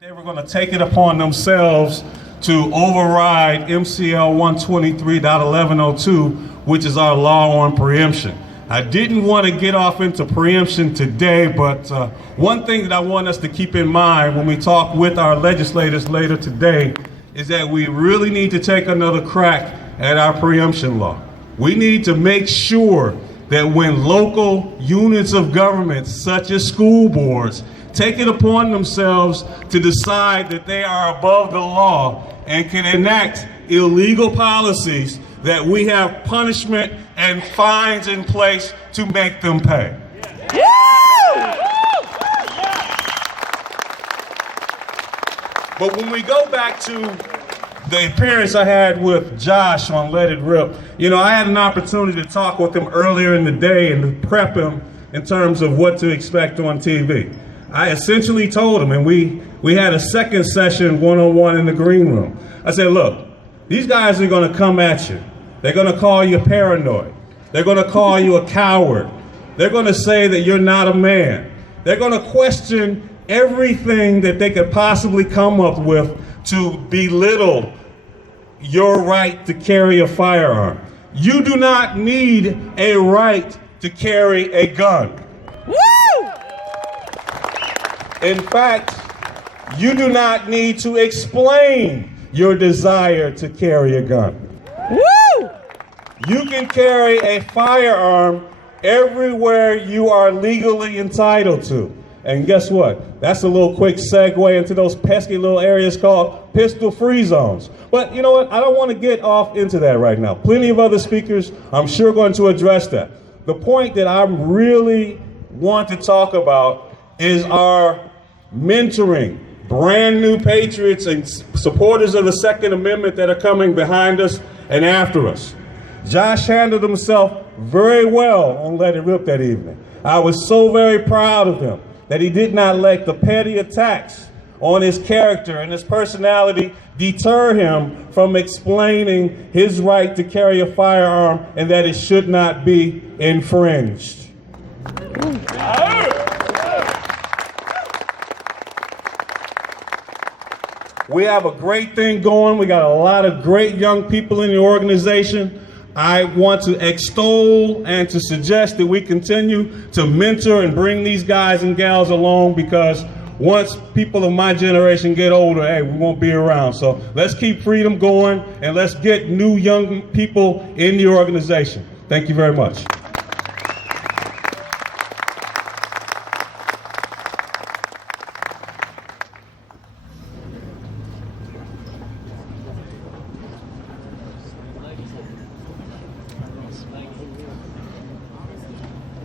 They were going to take it upon themselves to override MCL 123.1102, which is our law on preemption. I didn't want to get off into preemption today, but one thing that I want us to keep in mind when we talk with our legislators later today is that we really need to take another crack at our preemption law. We need to make sure that when local units of government, such as school boards, take it upon themselves to decide that they are above the law and can enact illegal policies, that we have punishment and fines in place to make them pay. But when we go back to the appearance I had with Josh on Let It Rip, I had an opportunity to talk with him earlier in the day and to prep him in terms of what to expect on TV. I essentially told him, and we had a second session one-on-one in the green room. I said, look, these guys are going to come at you. They're going to call you paranoid. They're going to call you a coward. They're going to say that you're not a man. They're going to question everything that they could possibly come up with to belittle your right to carry a firearm. You do not need a right to carry a gun. In fact, you do not need to explain your desire to carry a gun. You can carry a firearm everywhere you are legally entitled to. And guess what? That's a little quick segue into those pesky little areas called pistol-free zones. But you know what? I don't want to get off into that right now. Plenty of other speakers, I'm sure, are going to address that. The point that I really want to talk about is our mentoring brand new patriots and supporters of the Second Amendment that are coming behind us and after us. Josh handled himself very well on Let It Rip that evening. I was so very proud of him that he did not let the petty attacks on his character and his personality deter him from explaining his right to carry a firearm and that it should not be infringed. We have a great thing going. We got a lot of great young people in the organization. I want to extol and to suggest that we continue to mentor and bring these guys and gals along, because once people of my generation get older, hey, we won't be around. So let's keep freedom going and let's get new young people in the organization. Thank you very much.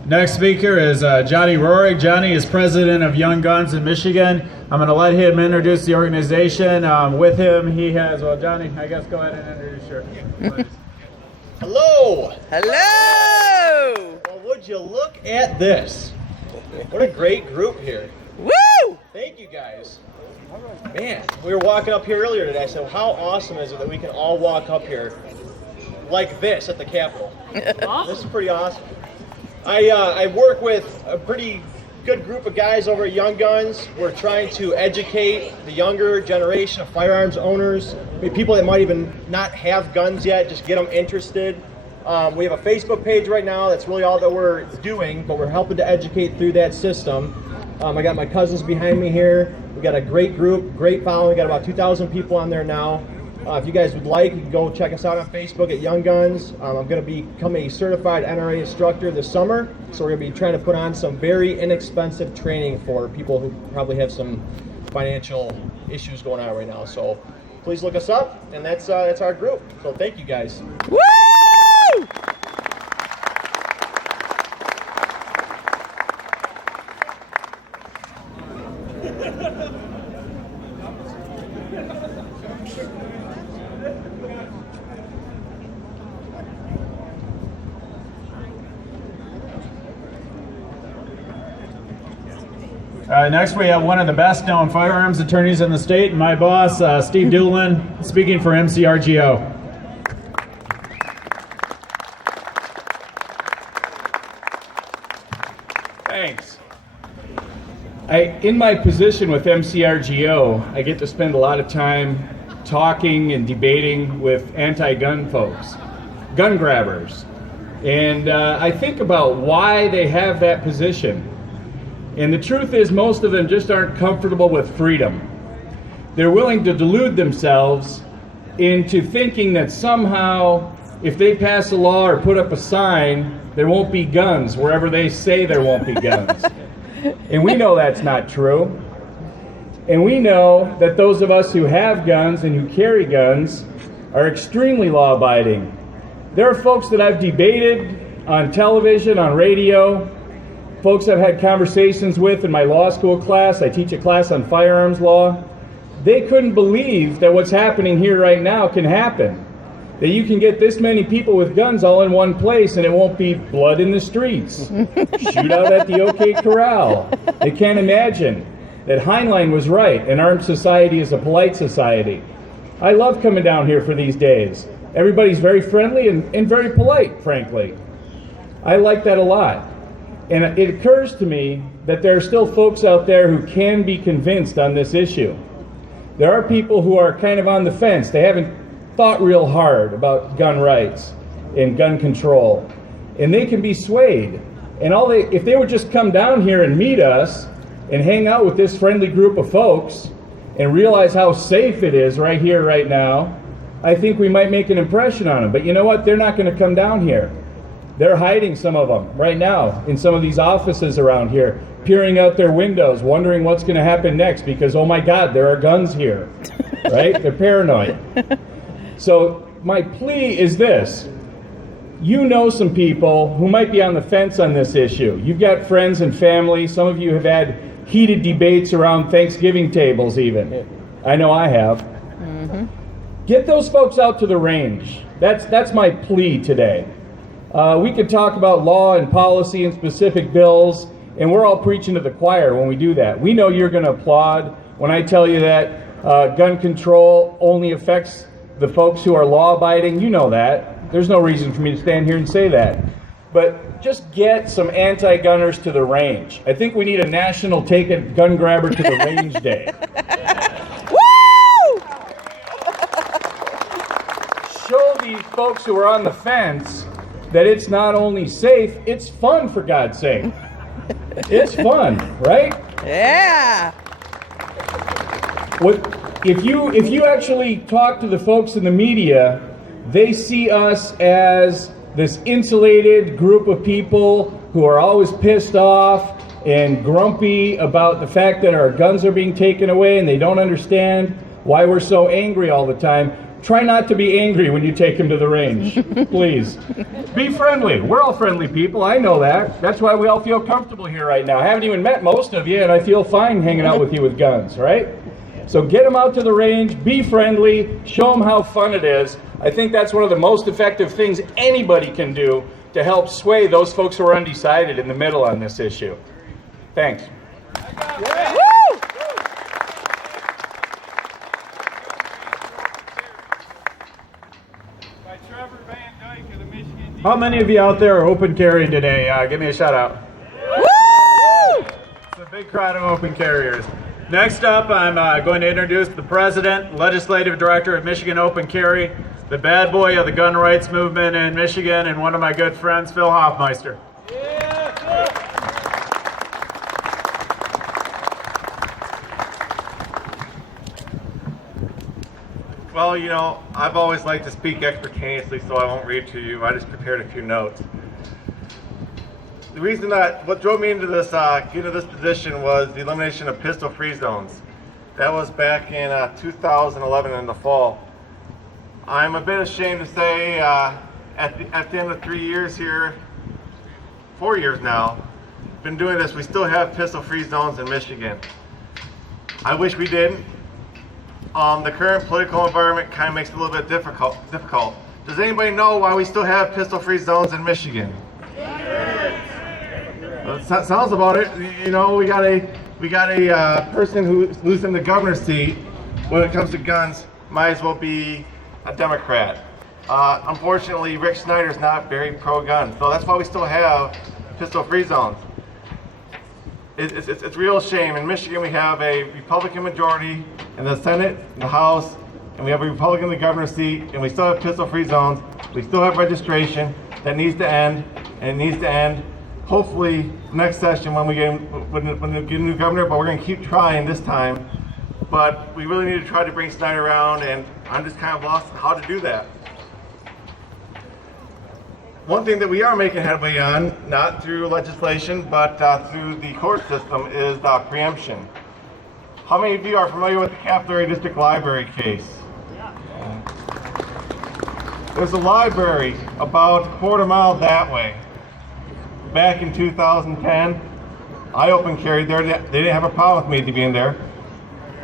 Next speaker is Johnny Roehrig. Johnny is president of Young Guns in Michigan. I'm going to let him introduce the organization. With him, he has, well, Johnny, I guess go ahead and introduce yourself. Hello! Hello! Well, would you look at this? What a great group here. Woo! Thank you, guys. Man, we were walking up here earlier today. I said, how awesome is it that we can all walk up here like this at the Capitol? This is pretty awesome. I work with a pretty good group of guys over at Young Guns. We're trying to educate the younger generation of firearms owners, people that might even not have guns yet, just get them interested. We have a Facebook page right now. That's really all that we're doing, but we're helping to educate through that system. I got my cousins behind me here. We got a great group, great following. We got about 2,000 people on there now. If you guys would like, you can go check us out on Facebook at Young Guns. I'm going to become a certified NRA instructor this summer, so we're going to be trying to put on some very inexpensive training for people who probably have some financial issues going on right now. So please look us up, and that's our group. So thank you, guys. Woo! Next, we have one of the best-known firearms attorneys in the state, my boss, Steve Dulan, speaking for MCRGO. Thanks. in my position with MCRGO, I get to spend a lot of time talking and debating with anti-gun folks, gun grabbers. And I think about why they have that position. And the truth is, most of them just aren't comfortable with freedom. They're willing to delude themselves into thinking that somehow, if they pass a law or put up a sign, there won't be guns wherever they say there won't be guns. And we know that's not true. And we know that those of us who have guns and who carry guns are extremely law-abiding. There are folks that I've debated on television, on radio, folks I've had conversations with in my law school class. I teach a class on firearms law. They couldn't believe that what's happening here right now can happen. That you can get this many people with guns all in one place and it won't be blood in the streets. Shootout at the OK Corral. They can't imagine that Heinlein was right. An armed society is a polite society. I love coming down here for these days. Everybody's very friendly and very polite, frankly. I like that a lot. And it occurs to me that there are still folks out there who can be convinced on this issue. There are people who are kind of on the fence. They haven't thought real hard about gun rights and gun control. And they can be swayed. And if they would just come down here and meet us and hang out with this friendly group of folks and realize how safe it is right here, right now, I think we might make an impression on them. But you know what? They're not going to come down here. They're hiding, some of them, right now in some of these offices around here, peering out their windows, wondering what's going to happen next because, oh my God, there are guns here, right? They're paranoid. So my plea is this. You know some people who might be on the fence on this issue. You've got friends and family. Some of you have had heated debates around Thanksgiving tables even. I know I have. Mm-hmm. Get those folks out to the range. That's my plea today. We could talk about law and policy and specific bills, and we're all preaching to the choir when we do that. We know you're going to applaud when I tell you that gun control only affects the folks who are law-abiding. You know that. There's no reason for me to stand here and say that. But just get some anti-gunners to the range. I think we need a national Take a Gun Grabber to the Range Day. Woo! Show these folks who are on the fence that it's not only safe, it's fun, for God's sake. It's fun, right? Yeah. If you actually talk to the folks in the media, they see us as this insulated group of people who are always pissed off and grumpy about the fact that our guns are being taken away, and they don't understand why we're so angry all the time. Try not to be angry when you take them to the range, please. Be friendly. We're all friendly people. I know that. That's why we all feel comfortable here right now. I haven't even met most of you, and I feel fine hanging out with you with guns, right? So get them out to the range, be friendly, show them how fun it is. I think that's one of the most effective things anybody can do to help sway those folks who are undecided in the middle on this issue. Thanks. Woo! How many of you out there are open carrying today? Give me a shout out. Woo! It's a big crowd of open carriers. Next up, I'm going to introduce the President, Legislative Director of Michigan Open Carry, the bad boy of the gun rights movement in Michigan, and one of my good friends, Phil Hoffmeister. Well, you know, I've always liked to speak extemporaneously, so I won't read to you. I just prepared a few notes. The reason what drove me into this, into this position was the elimination of pistol-free zones. That was back in 2011 in the fall. I'm a bit ashamed to say, at the end of 3 years here, 4 years now, been doing this, we still have pistol-free zones in Michigan. I wish we didn't. The current political environment kind of makes it a little bit difficult. Does anybody know why we still have pistol-free zones in Michigan? Well, that sounds about it. You know, we got a person who's losing the governor's seat when it comes to guns. Might as well be a Democrat. Unfortunately, Rick Snyder's not very pro-gun, so that's why we still have pistol-free zones. it's a real shame. In Michigan, we have a Republican majority in the Senate, in the House, and we have a Republican in the governor's seat, and we still have pistol-free zones. We still have registration that needs to end, and it needs to end hopefully next session when we get a new governor, but we're going to keep trying this time. But we really need to try to bring Snyder around, and I'm just kind of lost on how to do that. One thing that we are making headway on, not through legislation, but through the court system, is preemption. How many of you are familiar with the Capillary District Library case? There's a library about a quarter mile that way. Back in 2010, I open carried there. They didn't have a problem with me being there.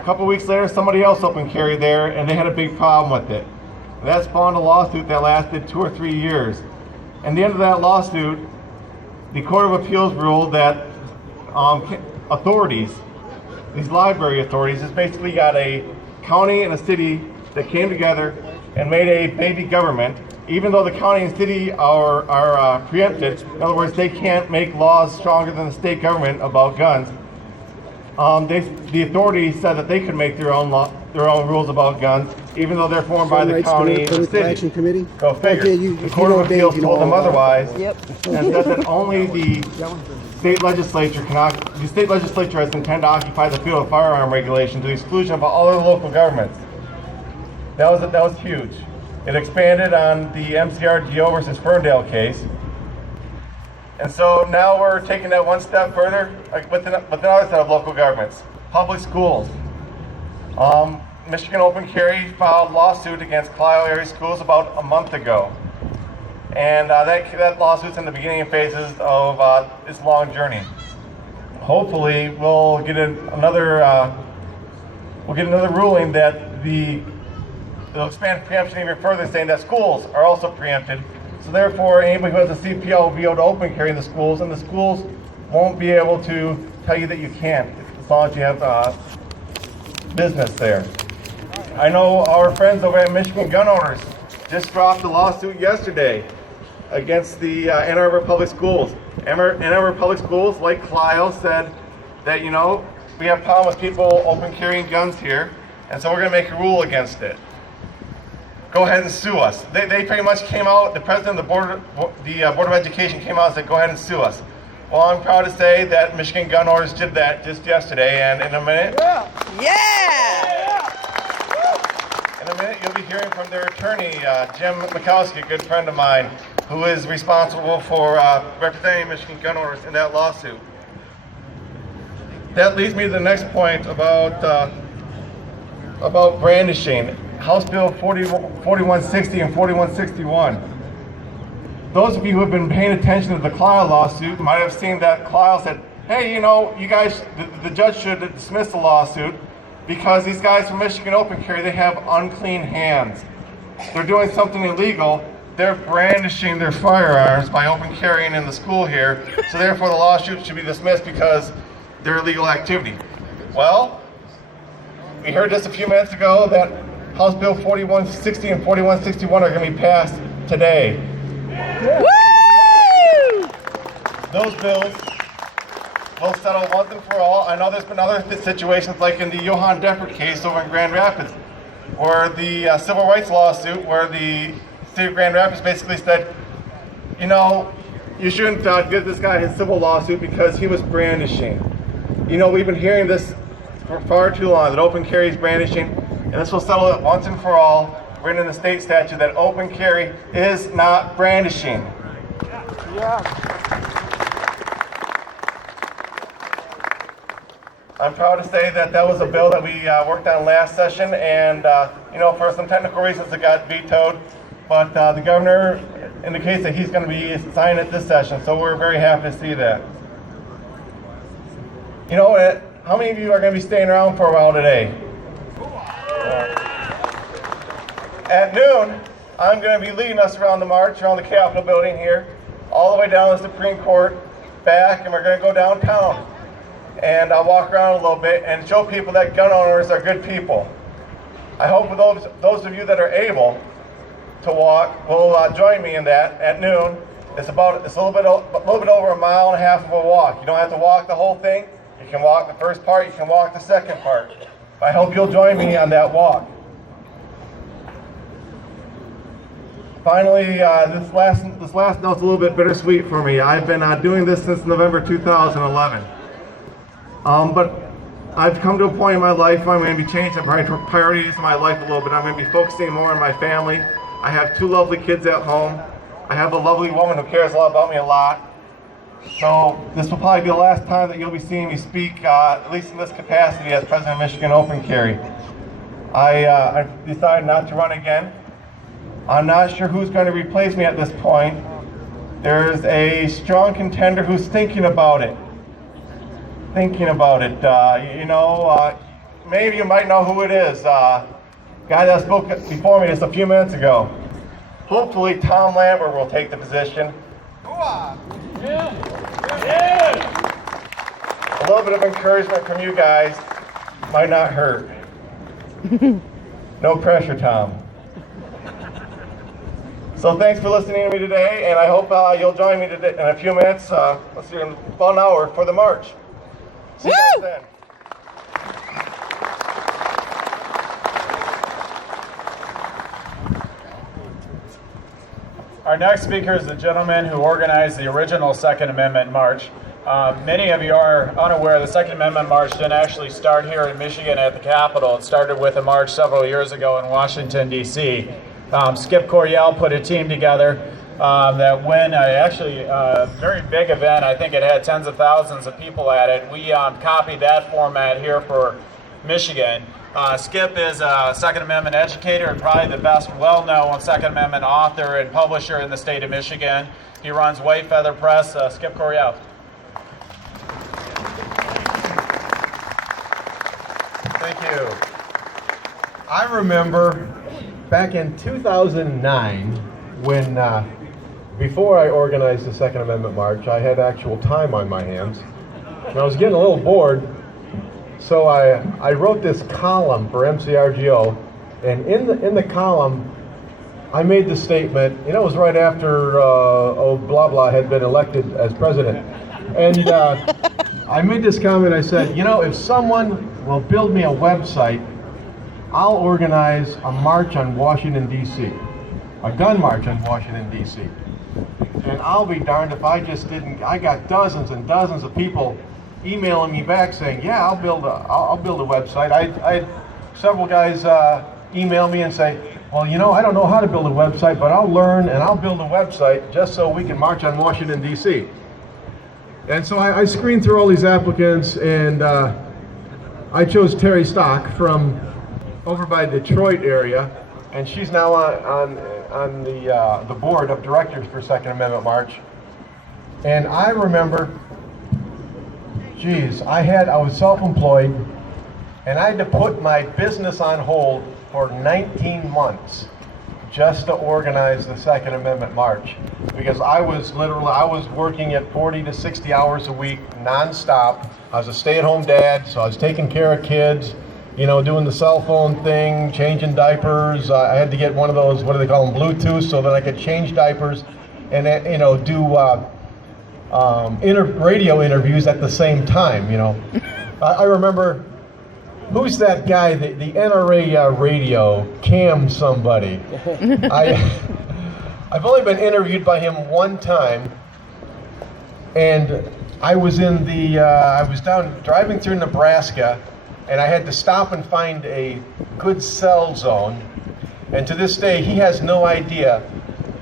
A couple weeks later, somebody else open carried there, and they had a big problem with it. And that spawned a lawsuit that lasted 2 or 3 years. And the end of that lawsuit, the Court of Appeals ruled that authorities, these library authorities, has basically got a county and a city that came together and made a baby government. Even though the county and city are preempted, in other words, they can't make laws stronger than the state government about guns. The authorities said that they could make their own rules about guns, even though they're formed by the county and the city. Action Committee? Go figure. Okay, The Court of Appeals told them otherwise, Yep. and said that only the state legislature the state legislature has intended to occupy the field of firearm regulation to the exclusion of all other local governments. That was huge. It expanded on the MCRGO versus Ferndale case. And so now we're taking that one step further, with another set of local governments. Public schools. Michigan Open Carry filed a lawsuit against Coryell area schools about a month ago. And that lawsuit's in the beginning phases of its long journey. Hopefully we'll get another ruling that it'll expand preemption even further, saying that schools are also preempted. So therefore, anybody who has a CPL will be able to open carry in the schools, and the schools won't be able to tell you that you can't, as long as you have business there. I know our friends over at Michigan Gun Owners just dropped a lawsuit yesterday against the Ann Arbor Public Schools. Ann Arbor Public Schools, like Coryell, said that, we have problems with people open carrying guns here, and so we're going to make a rule against it. Go ahead and sue us. They pretty much came out, the president of the Board of Education came out and said, go ahead and sue us. Well, I'm proud to say that Michigan Gun Owners did that just yesterday, and in a minute, you'll be hearing from their attorney, Jim Makowski, a good friend of mine, who is responsible for representing Michigan Gun Owners in that lawsuit. That leads me to the next point about brandishing. House Bill 4160 and 4161. Those of you who have been paying attention to the Coryell lawsuit might have seen that Coryell said, hey, you guys, the judge should dismiss the lawsuit because these guys from Michigan Open Carry, they have unclean hands. They're doing something illegal. They're brandishing their firearms by open carrying in the school here, so therefore the lawsuit should be dismissed because they're illegal activity. Well, we heard just a few minutes ago that House Bill 4160 and 4161 are going to be passed today. Woo! Those bills will settle once and for all. I know there's been other situations like in the Johann Deffer case over in Grand Rapids, where the civil rights lawsuit, where the city of Grand Rapids basically said, you shouldn't give this guy his civil lawsuit because he was brandishing. We've been hearing this for far too long, that open carry is brandishing, and this will settle it once and for all, written in the state statute, that open carry is not brandishing. I'm proud to say that was a bill that we worked on last session, and for some technical reasons it got vetoed, but the governor indicates that he's going to be signing it this session, so we're very happy to see that. How many of you are going to be staying around for a while today? At noon, I'm going to be leading us around the march, around the Capitol building here, all the way down to the Supreme Court, back, and we're going to go downtown. And I'll walk around a little bit and show people that gun owners are good people. I hope for those of you that are able to walk will join me in that at noon. It's a little bit over 1.5 miles of a walk. You don't have to walk the whole thing. can walk the first part, you can walk the second part. I hope you'll join me on that walk. Finally, this last note's a little bit bittersweet for me. I've been doing this since November 2011. But I've come to a point in my life where I'm going to be changing priorities in my life a little bit. I'm going to be focusing more on my family. I have 2 lovely kids at home. I have a lovely woman who cares a lot about me a lot. So this will probably be the last time that you'll be seeing me speak, at least in this capacity as President of Michigan Open Carry. I decided not to run again. I'm not sure who's going to replace me at this point. There's a strong contender who's thinking about it. Maybe you might know who it is. Guy that spoke before me just a few minutes ago. Hopefully Tom Lambert will take the position. A little bit of encouragement from you guys might not hurt. No pressure, Tom. So thanks for listening to me today, and I hope you'll join me today in a few minutes, let's see, in about an hour for the march. See you guys then. Our next speaker is the gentleman who organized the original Second Amendment March. Many of you are unaware the Second Amendment March didn't actually start here in Michigan at the Capitol. It started with a march several years ago in Washington, D.C. Skip Coryell put a team together that went a very big event. I think it had tens of thousands of people at it. We copied that format here for Michigan. Skip is a Second Amendment educator and probably the best well-known Second Amendment author and publisher in the state of Michigan. He runs White Feather Press. Skip Coryell. Thank you. I remember back in 2009 when, before I organized the Second Amendment March, I had actual time on my hands. And I was getting a little bored, so I wrote this column for MCRGO, and in the column, I made the statement, it was right after blah blah had been elected as president, and I made this comment. I said, if someone will build me a website, I'll organize a march on Washington, D.C., a gun march on Washington, D.C. And I'll be darned if I just didn't. I got dozens and dozens of people emailing me back saying, yeah, I'll build a website. I had several guys email me and say, well, I don't know how to build a website, but I'll learn and I'll build a website just so we can march on Washington, D.C. And so I screened through all these applicants, and I chose Terry Stock from over by Detroit area, and she's now on the board of directors for Second Amendment March. And I remember, I was self-employed, and I had to put my business on hold for 19 months just to organize the Second Amendment March, because I was working at 40 to 60 hours a week nonstop. I was a stay-at-home dad, so I was taking care of kids, doing the cell phone thing, changing diapers. I had to get one of those, what do they call them, Bluetooth, so that I could change diapers and do radio interviews at the same time. I remember, who's that guy, the NRA radio, Cam somebody. I've only been interviewed by him one time, and I was down driving through Nebraska, and I had to stop and find a good cell zone. And to this day, he has no idea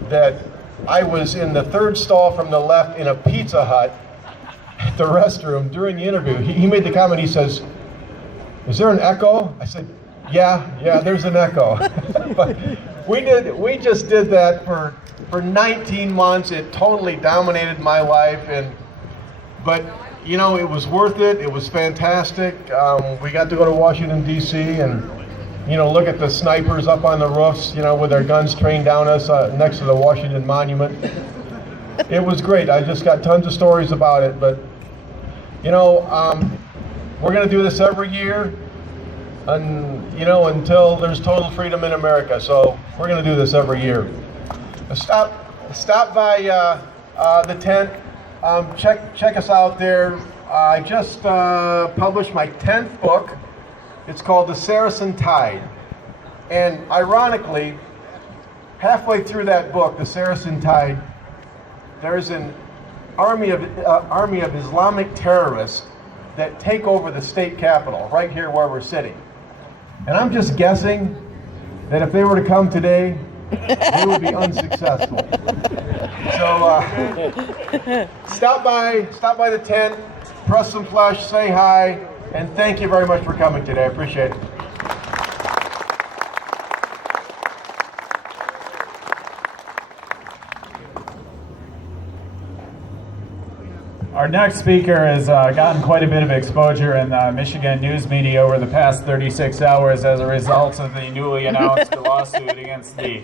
that I was in the third stall from the left in a Pizza Hut at the restroom during the interview. He made the comment, he says, "Is there an echo?" I said, yeah, there's an echo. But we just did that for 19 months. It totally dominated my life, but it was worth it. It was fantastic. We got to go to Washington, D.C. and look at the snipers up on the roofs, with their guns trained down us next to the Washington Monument. It was great. I just got tons of stories about it. But we're going to do this every year, until there's total freedom in America. So we're going to do this every year. Stop by the tent. Check us out there. I just published my 10th book. It's called The Saracen Tide. And ironically, halfway through that book, The Saracen Tide, there's an army of Islamic terrorists that take over the state capitol, right here where we're sitting. And I'm just guessing that if they were to come today, they would be unsuccessful. So stop by the tent, press some flesh, say hi, and thank you very much for coming today. I appreciate it. Our next speaker has gotten quite a bit of exposure in Michigan news media over the past 36 hours as a result of the newly announced lawsuit against the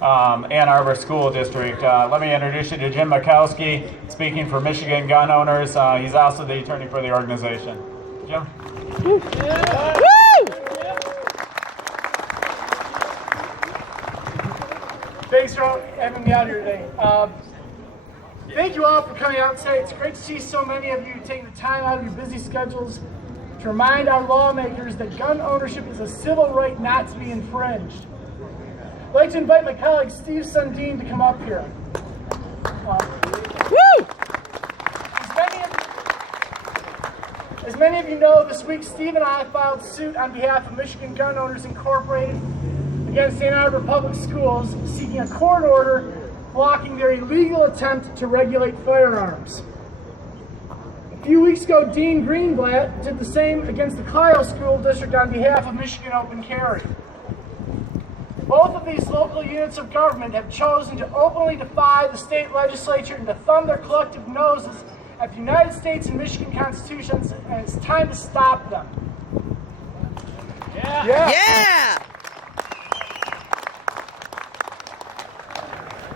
Ann Arbor School District. Let me introduce you to Jim Makowski, speaking for Michigan gun owners. He's also the attorney for the organization. Jim? Woo! Thanks for having me out here today. Thank you all for coming out today. It's great to see so many of you taking the time out of your busy schedules to remind our lawmakers that gun ownership is a civil right not to be infringed. I'd like to invite my colleague Steve Sundin to come up here. Woo! As many of you know, this week Steve and I filed suit on behalf of Michigan Gun Owners Incorporated against Ann Arbor Public Schools, seeking a court order blocking their illegal attempt to regulate firearms. A few weeks ago, Dean Greenblatt did the same against the Coryell School District on behalf of Michigan Open Carry. Both of these local units of government have chosen to openly defy the state legislature and to thumb their collective noses at the United States and Michigan constitutions, and it's time to stop them. Yeah!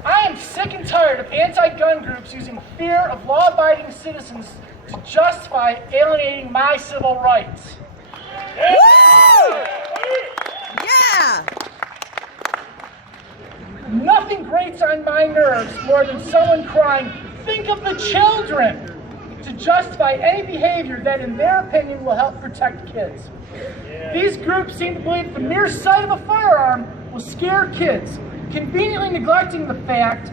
I am sick and tired of anti-gun groups using fear of law-abiding citizens to justify alienating my civil rights. Woo! Yeah! Nothing grates on my nerves more than someone crying, "Think of the children," to justify any behavior that, in their opinion, will help protect kids. These groups seem to believe the mere sight of a firearm will scare kids, conveniently neglecting the fact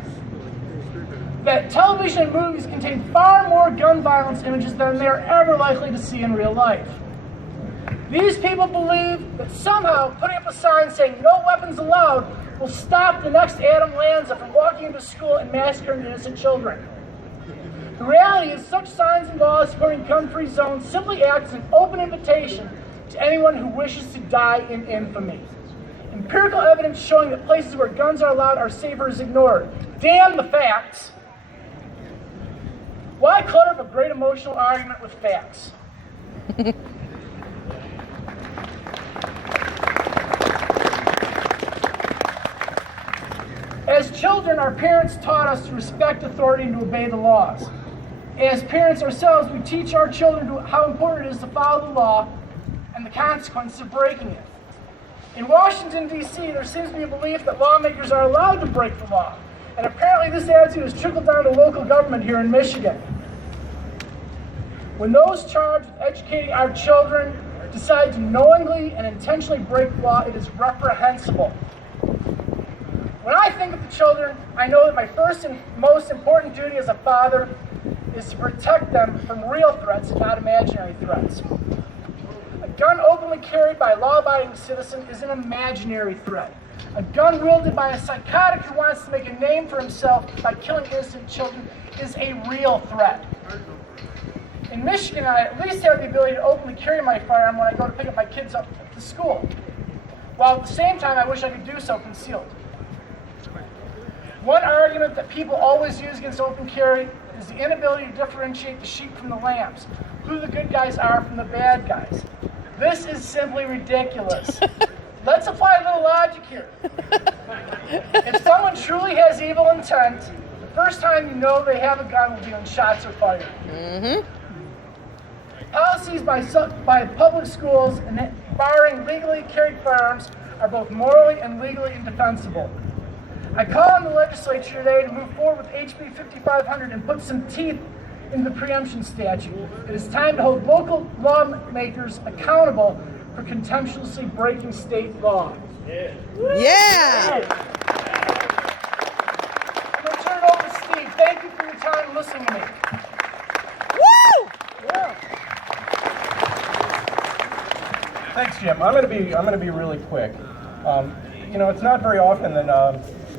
that television and movies contain far more gun violence images than they're ever likely to see in real life. These people believe that somehow putting up a sign saying "no weapons allowed" will stop the next Adam Lanza from walking into school and massacring innocent children. The reality is such signs and laws supporting gun-free zones simply act as an open invitation to anyone who wishes to die in infamy. Empirical evidence showing that places where guns are allowed are safer is ignored. Damn the facts. Why clutter up a great emotional argument with facts? As children, our parents taught us to respect authority and to obey the laws. As parents ourselves, we teach our children how important it is to follow the law and the consequences of breaking it. In Washington, D.C., there seems to be a belief that lawmakers are allowed to break the law, and apparently this attitude has trickled down to local government here in Michigan. When those charged with educating our children decide to knowingly and intentionally break the law, it is reprehensible. When I think of the children, I know that my first and most important duty as a father is to protect them from real threats and not imaginary threats. A gun openly carried by a law-abiding citizen is an imaginary threat. A gun wielded by a psychotic who wants to make a name for himself by killing innocent children is a real threat. In Michigan, I at least have the ability to openly carry my firearm when I go to pick up my kids up to school, while at the same time I wish I could do so concealed. One argument that people always use against open carry is the inability to differentiate the sheep from the lambs, who the good guys are from the bad guys. This is simply ridiculous. Let's apply a little logic here. If someone truly has evil intent, the first time you know they have a gun will be when shots are fired. Policies by public schools and barring legally carried firearms are both morally and legally indefensible. I call on the legislature today to move forward with HB 5500 and put some teeth in the preemption statute. It is time to hold local lawmakers accountable for contemptuously breaking state law. Yeah. I'm going to turn it over to Steve. Thank you for your time listening to me. Woo! Yeah. Thanks, Jim. I'm going to be really quick. You know, it's not very often that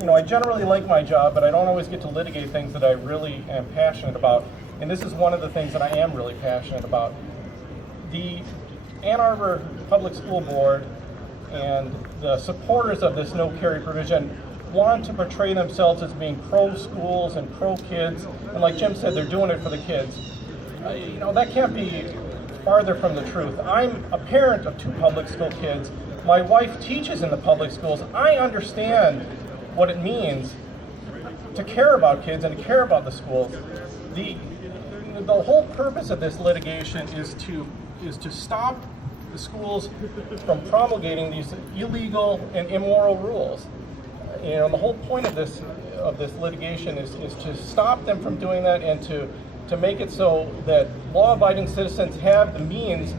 you know, I generally like my job, but I don't always get to litigate things that I really am passionate about. And this is one of the things that I am really passionate about. The Ann Arbor Public School Board and the supporters of this no carry provision want to portray themselves as being pro-schools and pro-kids. And like Jim said, they're doing it for the kids. You know, that can't be farther from the truth. I'm a parent of 2 public school kids. My wife teaches in the public schools. I understand what it means to care about kids and to care about the schools. The whole purpose of this litigation is to stop the schools from promulgating these illegal and immoral rules. You know, the whole point of this litigation is to stop them from doing that and to make it so that law-abiding citizens have the means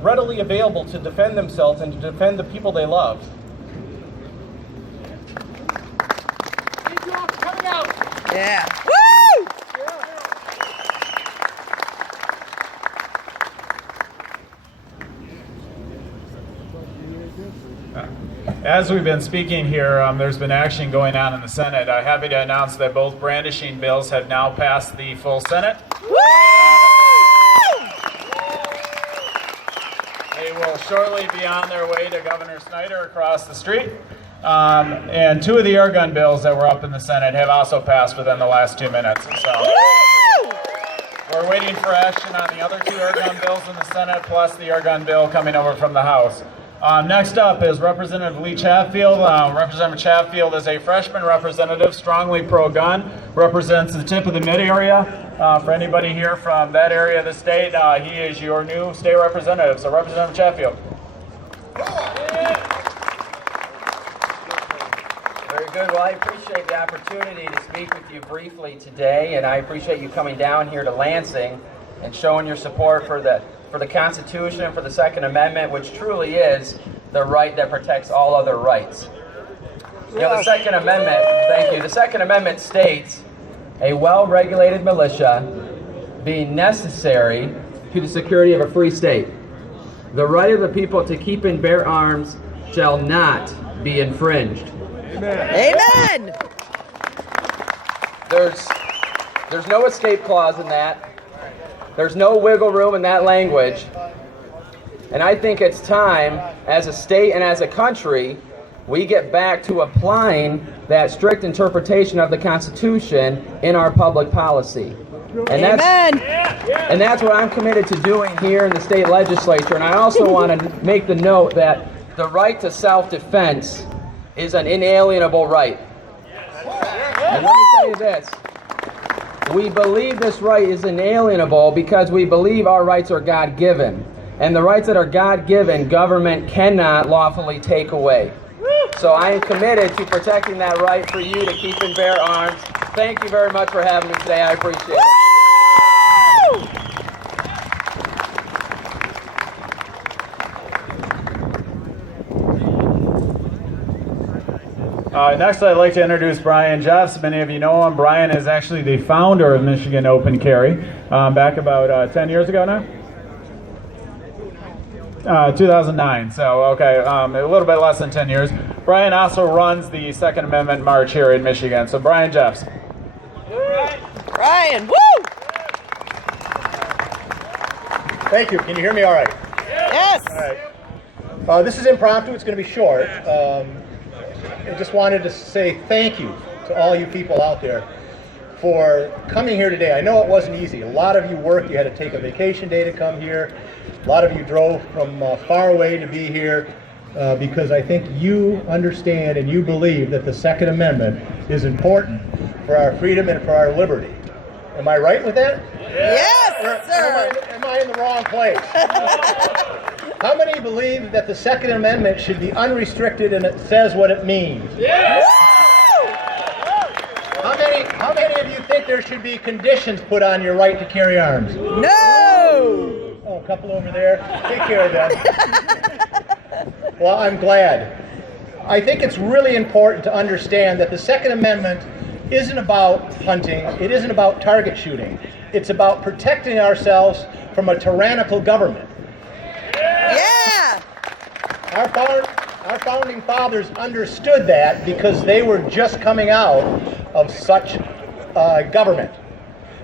readily available to defend themselves and to defend the people they love. Thank you all for coming out. Yeah. Woo! As we've been speaking here, there's been action going on in the Senate. I'm happy to announce that both brandishing bills have now passed the full Senate. Woo! They will shortly be on their way to Governor Snyder across the street. And 2 of the air gun bills that were up in the Senate have also passed within the last 2 minutes. So we're waiting for action on the other 2 air gun bills in the Senate, plus the air gun bill coming over from the House. Next up is Representative Lee Chatfield. Representative Chatfield is a freshman representative, strongly pro-gun, represents the tip of the mid-area. For anybody here from that area of the state, he is your new state representative. So Representative Chatfield. Very good. Well, I appreciate the opportunity to speak with you briefly today, and I appreciate you coming down here to Lansing and showing your support for the Constitution, for the Second Amendment, which truly is the right that protects all other rights. You know, the Second Amendment, thank you, the Second Amendment states a well-regulated militia being necessary to the security of a free state. The right of the people to keep and bear arms shall not be infringed. Amen. There's no escape clause in that. There's no wiggle room in that language. And I think it's time, as a state and as a country, we get back to applying that strict interpretation of the Constitution in our public policy. And that's what I'm committed to doing here in the state legislature. And I also want to make the note that the right to self-defense is an inalienable right. And let me tell you this. We believe this right is inalienable because we believe our rights are God-given. And the rights that are God-given, government cannot lawfully take away. So I am committed to protecting that right for you to keep and bear arms. Thank you very much for having me today. I appreciate it. Next, I'd like to introduce Brian Jeffs. Many of you know him. Brian is actually the founder of Michigan Open Carry, back about 10 years ago now. 2009, so okay, a little bit less than 10 years. Brian also runs the Second Amendment March here in Michigan. So Brian Jeffs. Brian, woo! Thank you. Can you hear me all right? Yes. All right. This is impromptu. It's going to be short. I just wanted to say thank you to all you people out there for coming here today. I know it wasn't easy. A lot of you worked. You had to take a vacation day to come here. A lot of you drove from far away to be here because I think you understand and you believe that the Second Amendment is important for our freedom and for our liberty. Am I right with that? Yes, sir. Am I in the wrong place? How many believe that the Second Amendment should be unrestricted and it says what it means? Woo! How many of you think there should be conditions put on your right to carry arms? No! Oh, a couple over there. Take care of them. Well, I'm glad. I think it's really important to understand that the Second Amendment isn't about hunting. It isn't about target shooting. It's about protecting ourselves from a tyrannical government. Yeah! Our founding fathers understood that because they were just coming out of such government.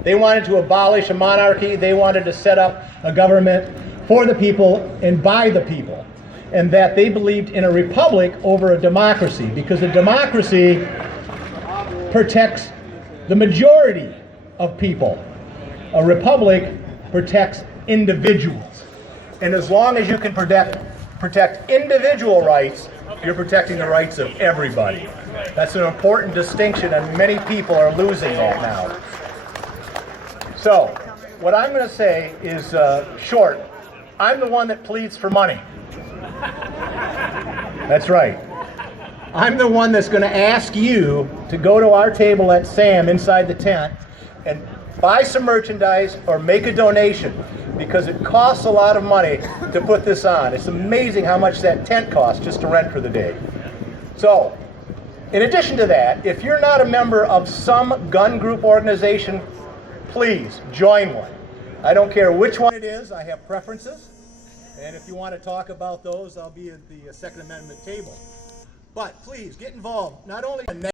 They wanted to abolish a monarchy. They wanted to set up a government for the people and by the people. And that they believed in a republic over a democracy, because a democracy protects the majority of people. A republic protects individuals. And as long as you can protect individual rights, you're protecting the rights of everybody. That's an important distinction, and many people are losing that now. So, what I'm going to say is short. I'm the one that pleads for money. That's right. I'm the one that's going to ask you to go to our table at SAM inside the tent and buy some merchandise or make a donation, because it costs a lot of money to put this on. It's amazing how much that tent costs just to rent for the day. So, in addition to that, if you're not a member of some gun group organization, please join one. I don't care which one it is. I have preferences. And if you want to talk about those, I'll be at the Second Amendment table. But please get involved, not only in